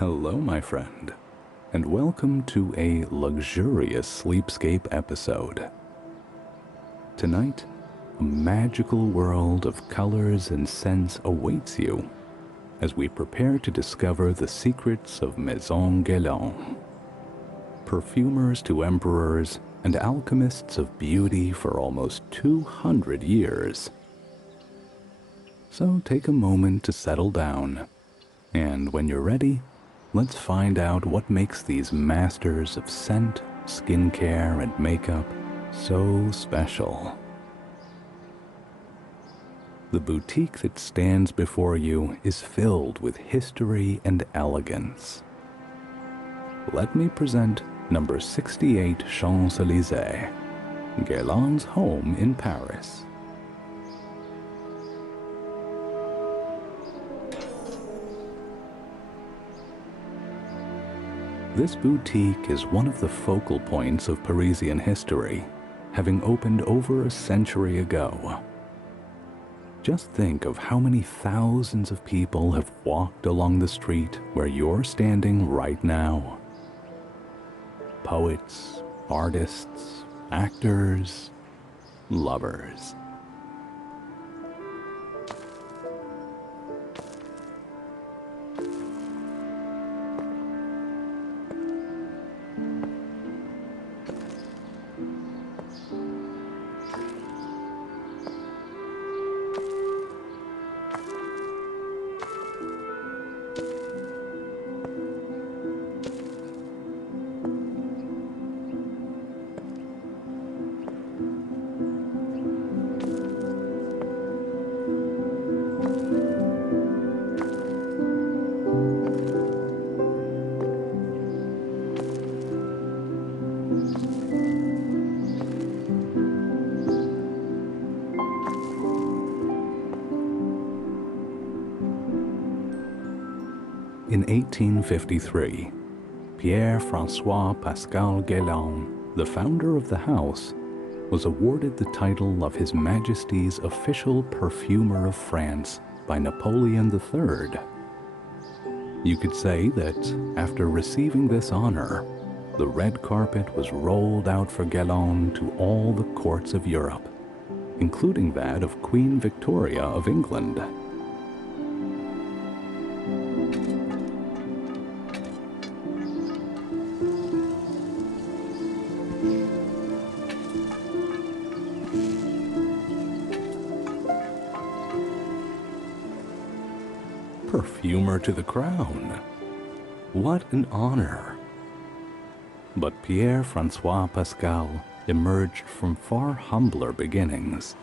Hello, my friend, and welcome to a luxurious sleepscape episode. Tonight, a magical world of colors and scents awaits you as we prepare to discover the secrets of Maison Guerlain. Perfumers to emperors and alchemists of beauty for almost 200 years. So take a moment to settle down, and when you're ready, let's find out what makes these masters of scent, skincare, and makeup so special. The boutique that stands before you is filled with history and elegance. Let me present number 68 Champs-Élysées, Guerlain's home in Paris. This boutique is one of the focal points of Parisian history, having opened over a century ago. Just think of how many thousands of people have walked along the street where you're standing right now. Poets, artists, actors, lovers. In 1853, Pierre-François Pascal Guerlain, the founder of the house, was awarded the title of His Majesty's official perfumer of France by Napoleon III. You could say that after receiving this honor, the red carpet was rolled out for Guerlain to all the courts of Europe, including that of Queen Victoria of England. Perfumer to the crown. What an honor. But Pierre-François Pascal emerged from far humbler beginnings.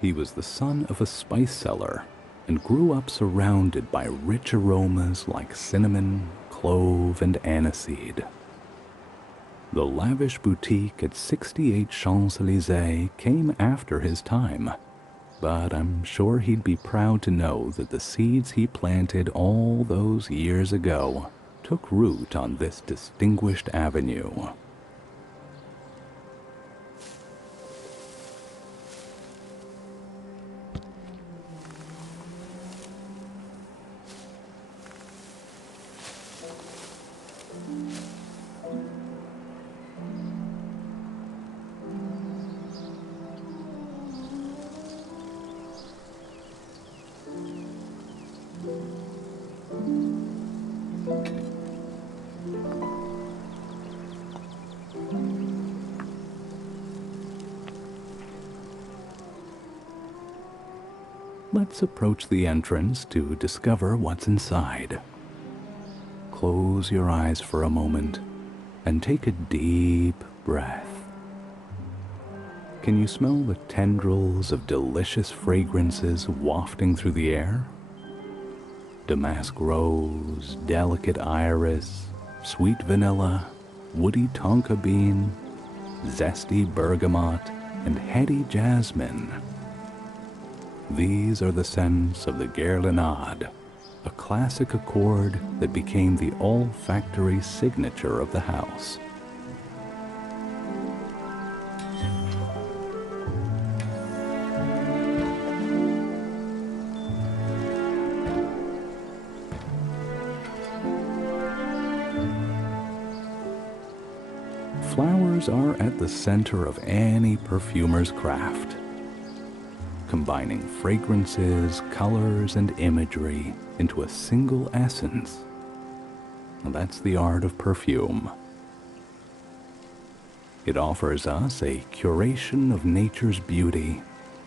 He was the son of a spice seller and grew up surrounded by rich aromas like cinnamon, clove, and aniseed. The lavish boutique at 68 Champs-Élysées came after his time, but I'm sure he'd be proud to know that the seeds he planted all those years ago took root on this distinguished avenue. Let's approach the entrance to discover what's inside. Close your eyes for a moment and take a deep breath. Can you smell the tendrils of delicious fragrances wafting through the air? Damask rose, delicate iris, sweet vanilla, woody tonka bean, zesty bergamot, and heady jasmine. These are the scents of the Guerlainade, a classic accord that became the olfactory signature of the house. flowers are at the center of any perfumer's craft, combining fragrances, colors, and imagery into a single essence. And that's the art of perfume. It offers us a curation of nature's beauty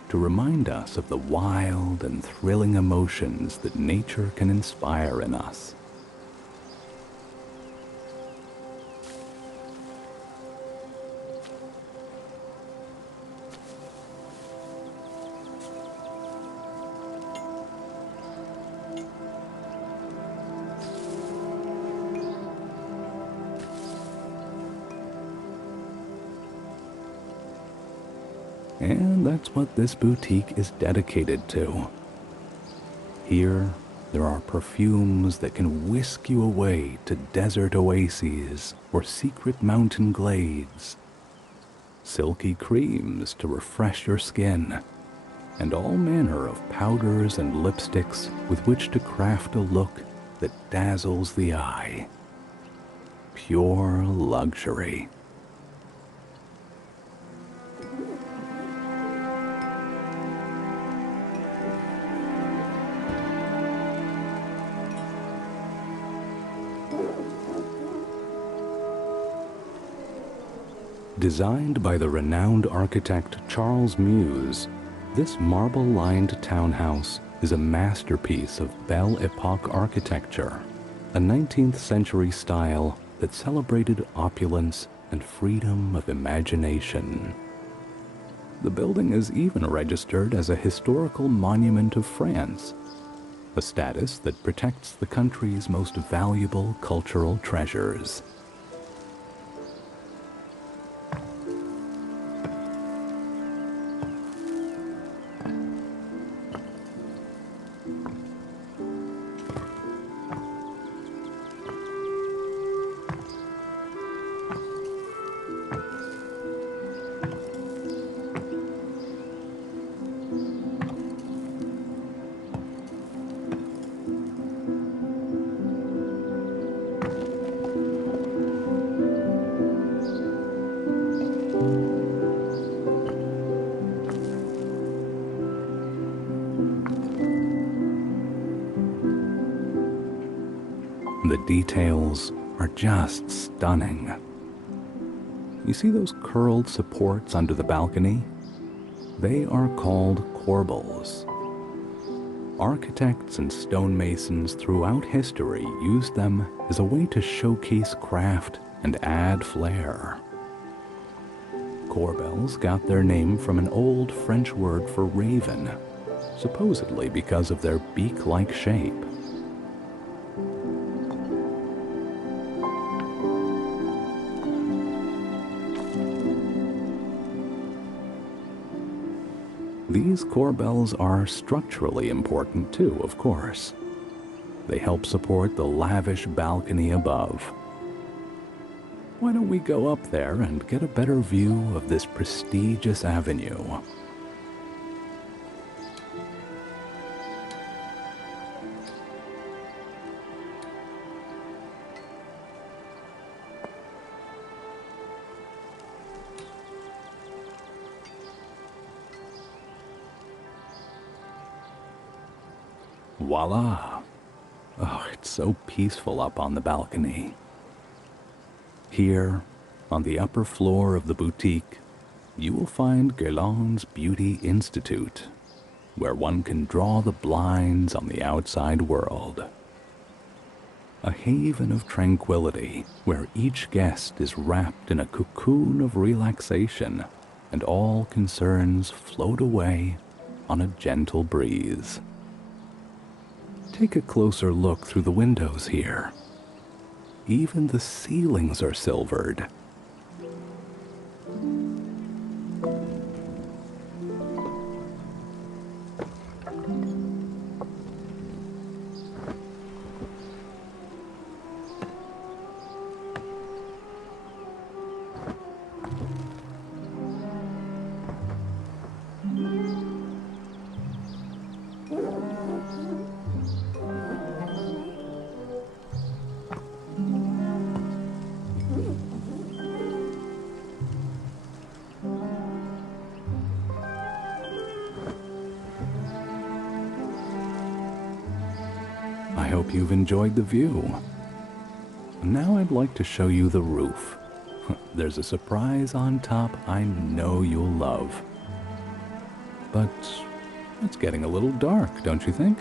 to remind us of the wild and thrilling emotions that nature can inspire in us. And that's what this boutique is dedicated to. Here, there are perfumes that can whisk you away to desert oases or secret mountain glades, silky creams to refresh your skin, and all manner of powders and lipsticks with which to craft a look that dazzles the eye. Pure luxury. Designed by the renowned architect Charles Muse, this marble-lined townhouse is a masterpiece of Belle Epoque architecture, a 19th century style that celebrated opulence and freedom of imagination. The building is even registered as a historical monument of France, a status that protects the country's most valuable cultural treasures. The details are just stunning. You see those curled supports under the balcony? They are called corbels. Architects and stonemasons throughout history used them as a way to showcase craft and add flair. Corbels got their name from an old French word for raven, supposedly because of their beak-like shape. These corbels are structurally important too, of course. They help support the lavish balcony above. Why don't we go up there and get a better view of this prestigious avenue? Voila! Oh, it's so peaceful up on the balcony. Here, on the upper floor of the boutique, you will find Guerlain's Beauty Institute, where one can draw the blinds on the outside world. A haven of tranquility where each guest is wrapped in a cocoon of relaxation and all concerns float away on a gentle breeze. Take a closer look through the windows here. Even the ceilings are silvered. hope you've enjoyed the view. Now I'd like to show you the roof. There's a surprise on top I know you'll love. But it's getting a little dark, don't you think?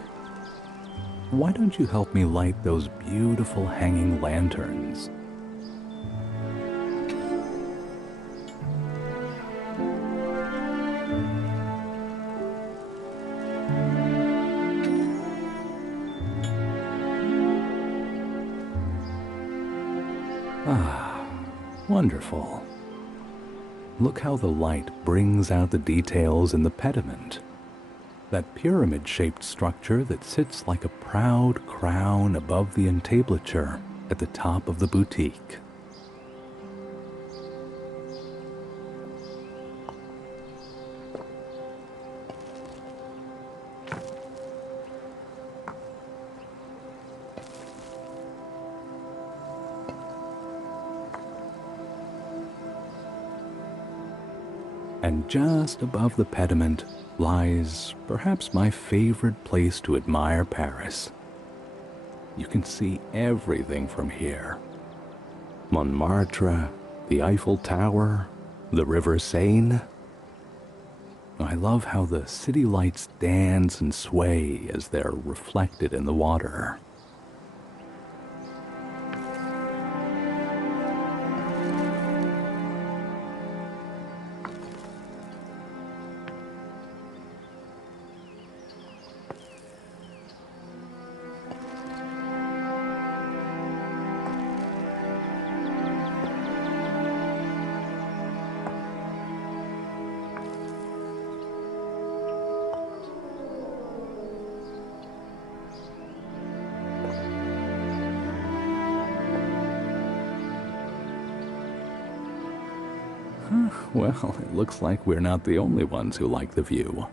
Why don't you help me light those beautiful hanging lanterns? Ah, wonderful. Look how the light brings out the details in the pediment. That pyramid-shaped structure that sits like a proud crown above the entablature at the top of the boutique. And just above the pediment lies perhaps my favorite place to admire Paris. You can see everything from here. Montmartre, the Eiffel Tower, the River Seine. I love how the city lights dance and sway as they're reflected in the water. Well, it looks like we're not the only ones who like the view.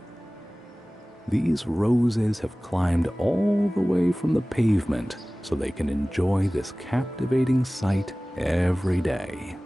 These roses have climbed all the way from the pavement so they can enjoy this captivating sight every day.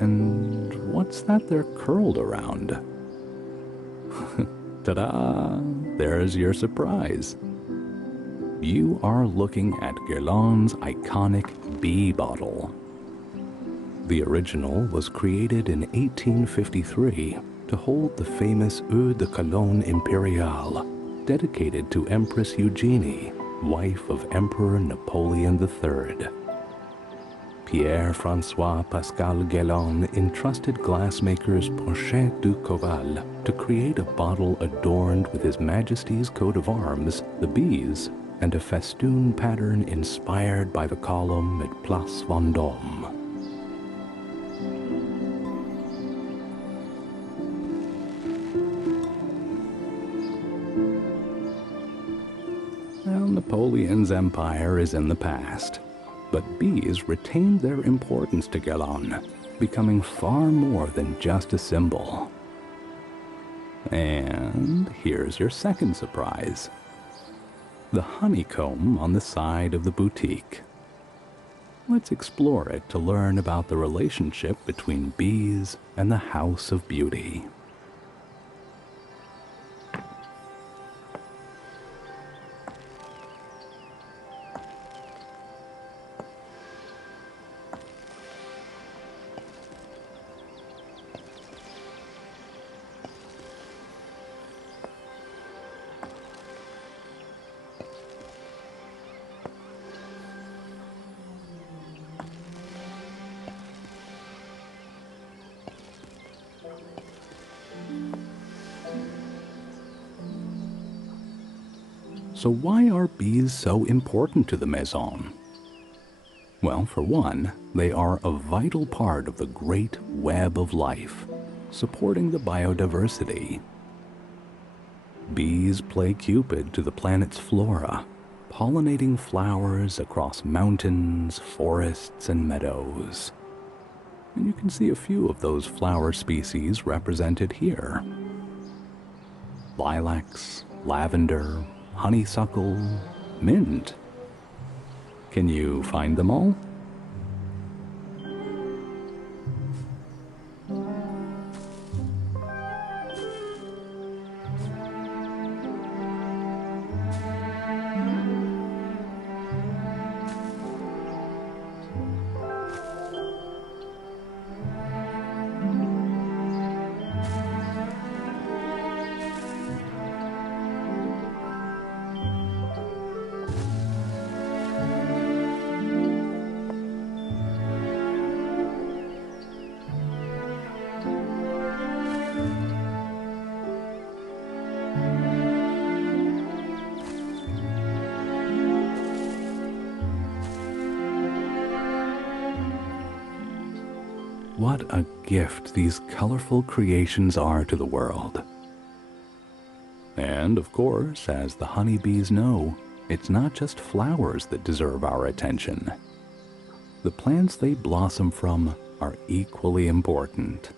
And what's that they're curled around? Ta-da! There's your surprise. You are looking at Guerlain's iconic bee bottle. The original was created in 1853 to hold the famous Eau de Cologne Impériale, dedicated to Empress Eugenie, wife of Emperor Napoleon III. Pierre-François Pascal Guerlain entrusted glassmakers Porchet du Corral to create a bottle adorned with His Majesty's coat of arms, the bees, and a festoon pattern inspired by the column at Place Vendôme. Well, Napoleon's empire is in the past. But bees retained their importance to Guerlain, becoming far more than just a symbol. And here's your second surprise. The honeycomb on the side of the boutique. Let's explore it to learn about the relationship between bees and the House of Beauty. So why are bees so important to the Maison? Well, for one, they are a vital part of the great web of life. supporting the biodiversity. Bees play Cupid to the planet's flora, pollinating flowers across mountains, forests, and meadows. And you can see a few of those flower species represented here. Lilacs, lavender, honeysuckle, mint. Can you find them all? What a gift these colorful creations are to the world. And of course, as the honeybees know, it's not just flowers that deserve our attention. The plants they blossom from are equally important.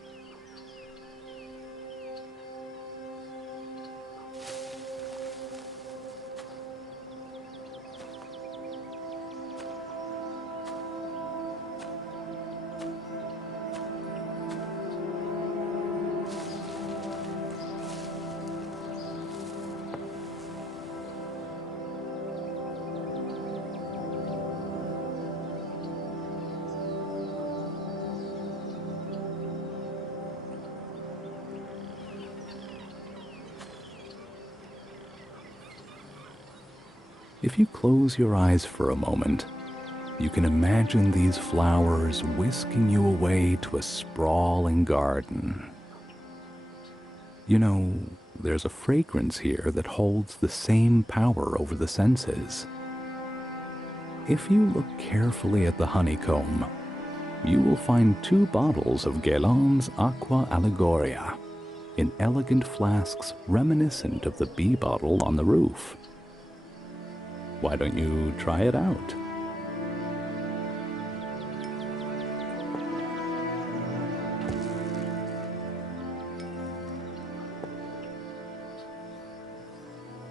If you close your eyes for a moment, you can imagine these flowers whisking you away to a sprawling garden. You know, there's a fragrance here that holds the same power over the senses. If you look carefully at the honeycomb, you will find 2 bottles of Guerlain's Aqua Allegoria in elegant flasks reminiscent of the bee bottle on the roof. Why don't you try it out?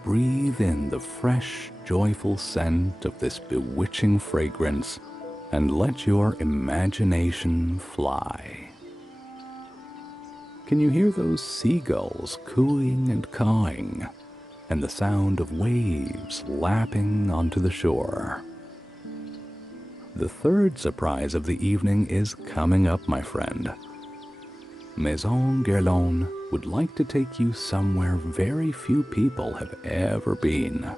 Breathe in the fresh, joyful scent of this bewitching fragrance and let your imagination fly. Can you hear those seagulls cooing and cawing, and the sound of waves lapping onto the shore? The 3rd surprise of the evening is coming up, my friend. Maison Guerlain would like to take you somewhere very few people have ever been.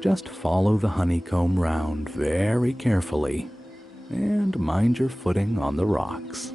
Just follow the honeycomb round very carefully and mind your footing on the rocks.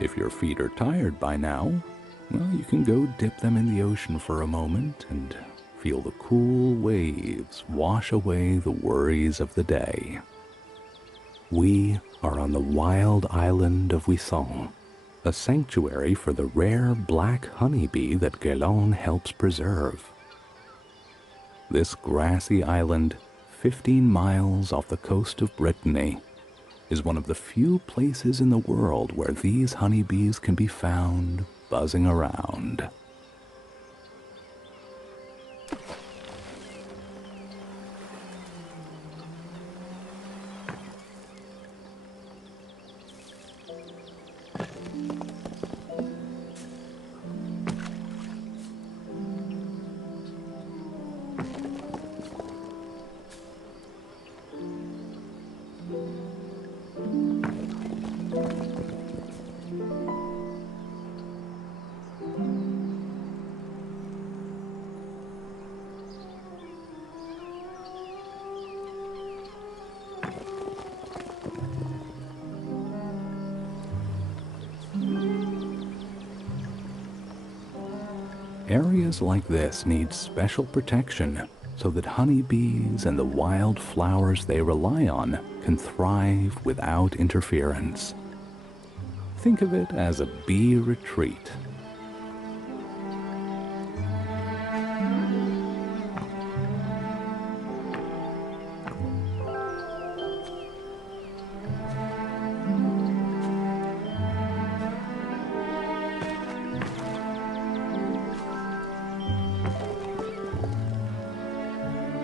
If your feet are tired by now, well, you can go dip them in the ocean for a moment and feel the cool waves wash away the worries of the day. We are on the wild island of Wissant, a sanctuary for the rare black honeybee that Guerlain helps preserve. This grassy island, 15 miles off the coast of Brittany, is one of the few places in the world where these honeybees can be found buzzing around. Areas like this need special protection so that honeybees and the wild flowers they rely on can thrive without interference. Think of it as a bee retreat.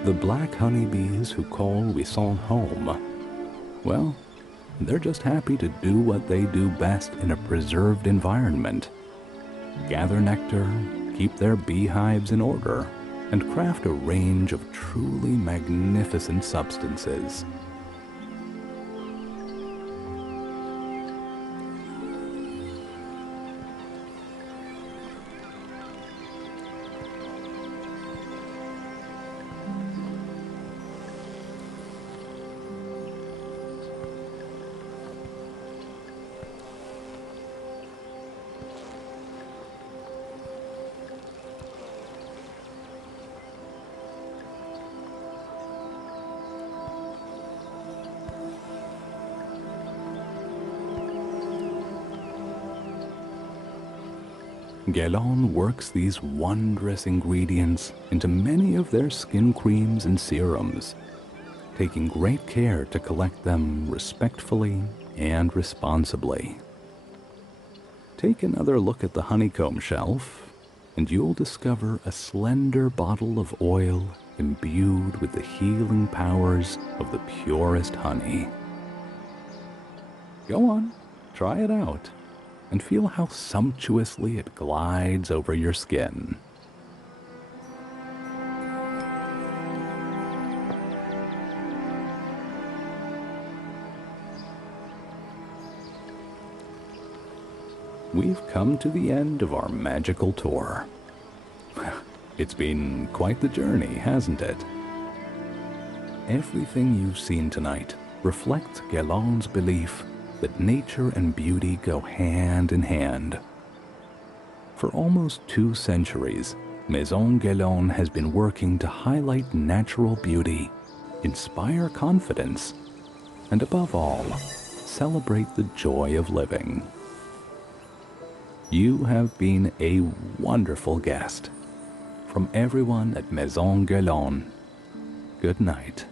The black honeybees who call Wissant home, well, they're just happy to do what they do best in a preserved environment. Gather nectar, keep their beehives in order, and craft a range of truly magnificent substances. Guerlain works these wondrous ingredients into many of their skin creams and serums, taking great care to collect them respectfully and responsibly. Take another look at the honeycomb shelf, and you'll discover a slender bottle of oil imbued with the healing powers of the purest honey. Go on, try it out, and feel how sumptuously it glides over your skin. We've come to the end of our magical tour. It's been quite the journey, hasn't it? Everything you've seen tonight reflects Guerlain's belief that nature and beauty go hand in hand. For almost 2 centuries, Maison Guerlain has been working to highlight natural beauty, inspire confidence, and above all, celebrate the joy of living. You have been a wonderful guest. From everyone at Maison Guerlain, good night.